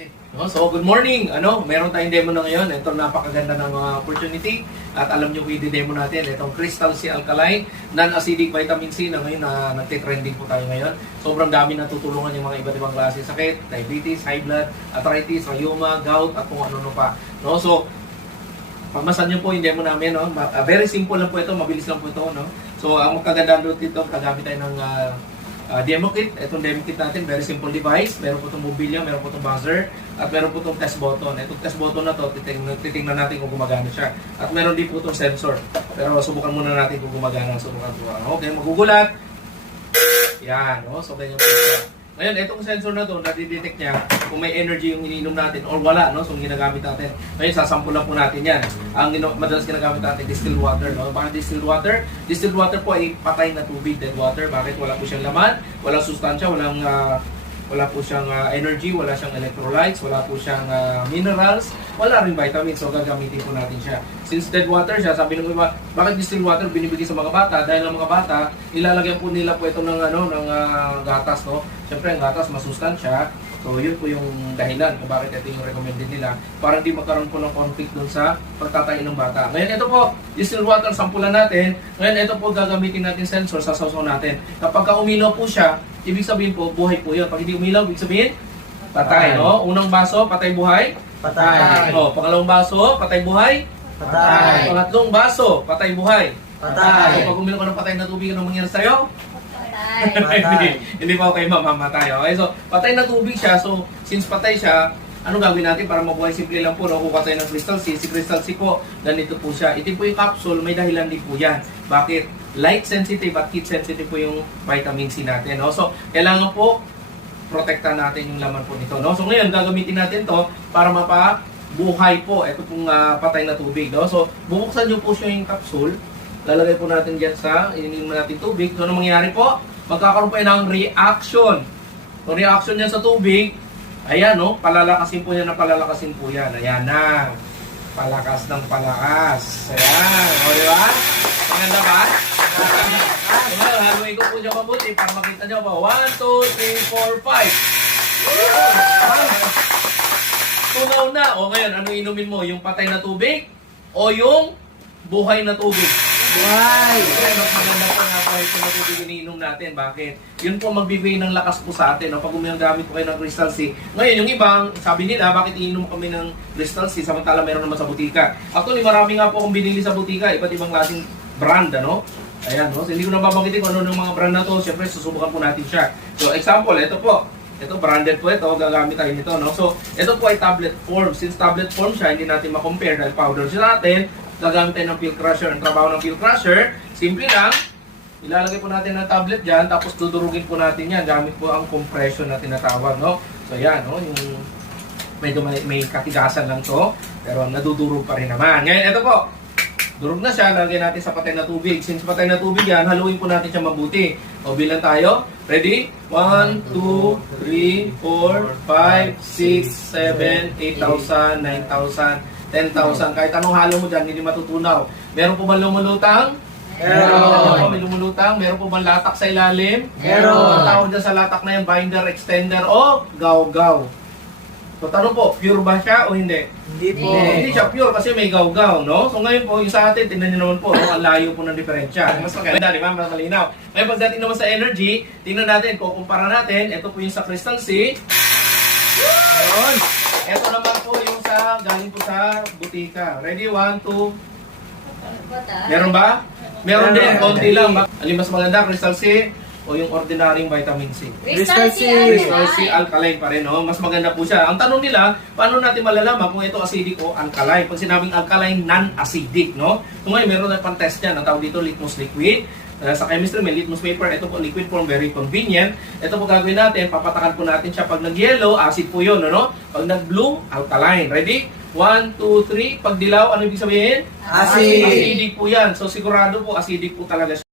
Okay. No, so good morning. Meron tayong demo na ngayon. Ito napakaganda ng opportunity at alam niyo i-demo natin itong Crystal C Alkaline non-acidic vitamin C na ngayon na nagte-trending po tayo ngayon. Sobrang dami natutulungan yung mga iba't ibang klase sakit, diabetes, high blood, arthritis, rheuma, gout at kung ano-ano pa. No, so pagmasan niyo po yung demo namin, no? Very simple lang po ito, mabilis lang po ito, no? So ang magkaganda dito, gagamit tayo ng demo kit. Itong demo kit natin, very simple device. Meron po itong mobilya, meron po itong buzzer, at meron po itong test button. Itong test button na to, titingnan natin kung gumagana siya. At meron din po itong sensor. Pero subukan muna natin kung gumagana. Subukan. Okay, magugulat. Yan, no? So ganyan po siya. Ngayon, itong sensor na to, nadidetect niya kung may energy yung iniinom natin or wala, no? So ginagamit natin. Ngayon, sasampulan po natin yan. Ang madalas ginagamit natin, distilled water, no? Bakit distilled water? Distilled water po ay patay na tubig, dead water. Bakit? Wala po siyang laman, walang sustansya, wala po siyang energy, wala siyang electrolytes, wala po siyang minerals, wala rin vitamins. So gagamitin po natin siya. Since dead water siya, sabi ng iba, bakit distilled water binibigay sa mga bata? Dahil ang mga bata, ilalagyan po nila po ito ng gatas, no? Siyempre ang gatas masustansya. So yun po yung dahilan kung bakit ito yung recommended nila para hindi magkaroon po ng conflict dun sa pagtatayin ng bata. Ngayon ito po, distilled water, sampulan natin. Ngayon ito po gagamitin natin sensor, sasawsaw natin. Kapag umilaw po siya, ibig sabihin po, buhay po yun. Pag hindi umilaw, ibig sabihin, patay. No? Unang baso, patay buhay. Patay. O, pangalawang baso, patay buhay. Patay. Pangatlong baso, patay buhay. Patay. So, pag umilaw ka ng patay na tubig, anong mangyari sa'yo? Patay. Hindi pa okay mamamatay. Okay, so patay na tubig siya. So since patay siya, ano gagawin natin para mabuhay? Simple lang po, no? Kuha tayo ng Crystal C. Si Crystal C po, ganito po siya. Ito po yung capsule, may dahilan din po yan. Bakit? Light sensitive at heat sensitive po yung vitamin C natin. No? So kailangan po protektahan natin yung laman po nito. No? So ngayon, gagamitin natin to para mapabuhay po ito pong patay na tubig. No? So bubuksan nyo po siya yung capsule. Lalagay po natin dyan sa ininom natin tubig. So ano mangyayari po? Magkakaroon po ng reaction. So reaction niya sa tubig, ayan, no? Palalakasin po yan na palalakasin po yan. Ayan na. Palakas ng palakas. Ayan. O, di ba? Maganda ba? Ngayon, haluin ko po dyan mabuti para makita nyo ba? 1, 2, 3, 4, 5. Tunaw na. O ngayon, ano inumin mo? Yung patay na tubig? O yung buhay na tubig? Buhay! Kaya mas maganda po nga buhay po na tubig iniinom natin. Bakit? Yun po magbibigay ng lakas po sa atin. No? Pag gamit po kayo ng Crystal C. Ngayon, yung ibang, sabi nila, bakit iinom kami ng Crystal C samantala meron naman sa butika? Actually, marami nga po akong binili sa butika. Iba't ibang klaseng brand, ano? Ayan, no? So, hindi ko na babanggitin kung ano ng mga brand na to. Siyempre, susubukan po natin siya. So, example, ito po. Ito, branded po ito. Gagamit tayo nito, no? So, ito po ay tablet form. Since tablet form siya, hindi natin ma-compare dahil powder siya natin. Gagamit tayo ng pill crusher. Ang trabaho ng pill crusher, simple lang. Ilalagay po natin ng tablet dyan, tapos dudurugin po natin yan. Gamit po ang compression na tinatawag, no? So, yan, no? Yung medyo may katigasan lang to, pero nadudurog pa rin naman. Ngayon, ito po. Durog na siya, lagay natin sa patay na tubig. Since patay na tubig yan, haluin po natin siya mabuti. O, bilang tayo. Ready? 1, 2, 3, 4, 5, 6, 7, 8,000, 9,000, 10,000. Kahit anong halo mo dyan, hindi matutunaw. Meron po ba lumulutang? Meron. May lumulutang? Meron po ba latak sa ilalim? Meron. Ang tawag dyan sa latak na yan, binder, extender, o gaw-gaw. So, tanong po, pure ba siya o hindi? Hindi po. Hindi siya pure kasi may gaw-gaw, no? So ngayon po, yung sa atin, tingnan nyo naman po, no? Ang layo po ng diferensya. Mas maganda, di ba? Mas malinaw. Ngayon, pagdating naman sa energy, tingnan natin, kukumpara natin, ito po yung sa Crystal C. Yun. Ito naman po yung galing po sa butika. Ready? 1, 2. Meron ba? Meron din, konti lang. Alin mas maganda, Crystal C o yung ordinaryong vitamin C? Crystal C. Crystal C alkaline pa rin, no? Mas maganda po siya. Ang tanong nila, paano natin malalaman kung ito acidic o alkaline? Pag sinabing alkaline, non-acidic, no? So ngayon, meron na pang test yan. Ang tawag dito, litmus liquid. Sa chemistry, may litmus paper. Ito po, liquid form, very convenient. Ito po gagawin natin, papatakan po natin siya. Pag nag-yellow, acid po yun, no? Pag nag-blue, alkaline. Ready? 1, 2, 3. Pag dilaw, ano ibig sabihin? Acid. Acidic po yan. So sigurado po, acidic po talaga siya.